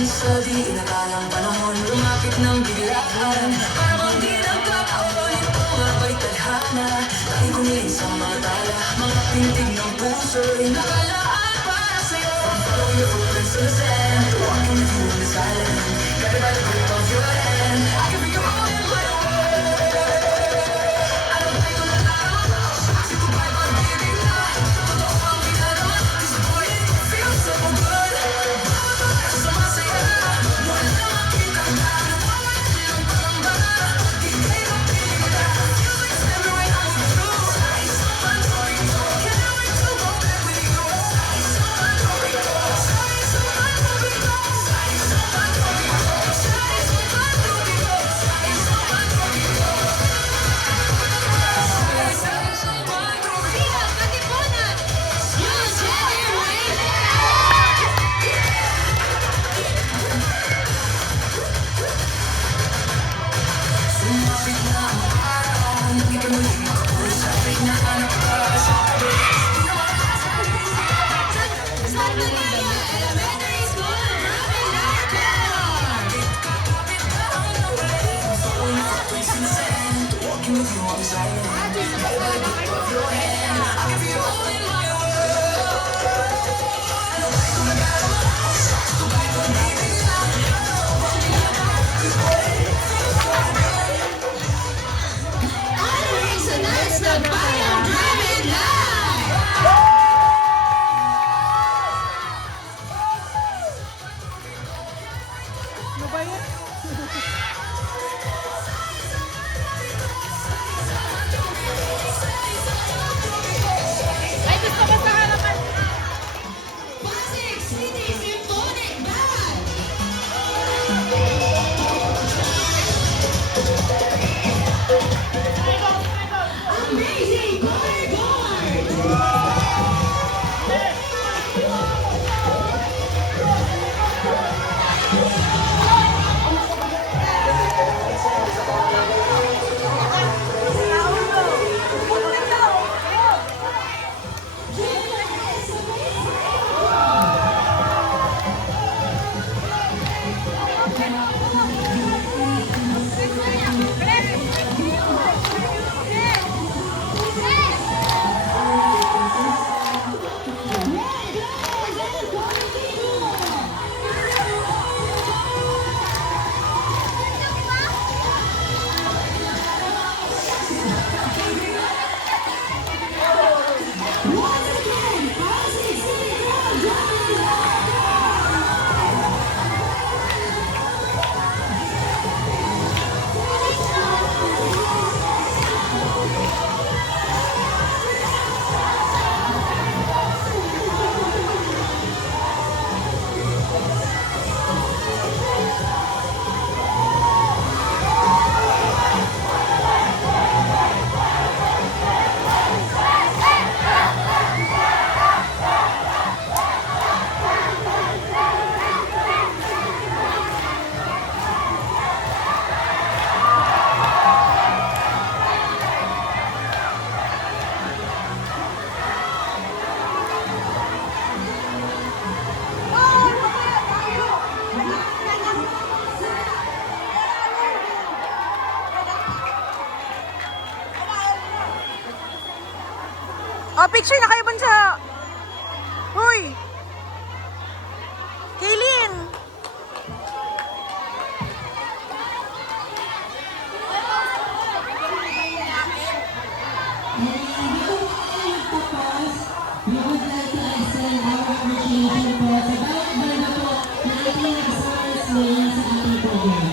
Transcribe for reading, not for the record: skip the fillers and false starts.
Sa di inakalang panahon, lumapit ng biglaan. Parang di nagkakaon, ito nga ba'y tadhana? Tayo gumiling sa matala, mga pintig ng puso'y nakalaan para sa'yo. Follow your footprints to the sand, walking with you in the silence. Got it by the grip of your hand, I can be your all in my world. Alam ba'y ko na laro, saksi ko ba'y pag-ibig na? Totoo ang ginagawa, this boy, feels so good. Sama saya, wala makita na. Wala ng pangamba, di kayo mapilita. Music's never right, I'm with you. Ay, so pantorito, can't wait to go back with you. Ay, so pantorito, ay, so pantorito. Ay, so pantorito, ay, so pantorito. Ay, so pantorito. Ay, so pantorito. Siya, Katipunan! New Generation! Sumapit na ang araw, hindi ka muling makausap. Hinahanap ka sa San Mateo Elementary School, Ramen walking with you on silent. Got it by the grip of your hand, I can be your all in my Alright, so that's the Bayan Ramen Live! Ay, gusto ko sa harapan! Pasig City Symphonic Band! Amazing Bodyguard! Once again, Pasig City Grand Ramen Live! Oh, picture na kayo bansa. Hoy. Kaylin. We would like to extend our appreciation po sa bawat banda po na ating nagsasalis ngayon sa ating program.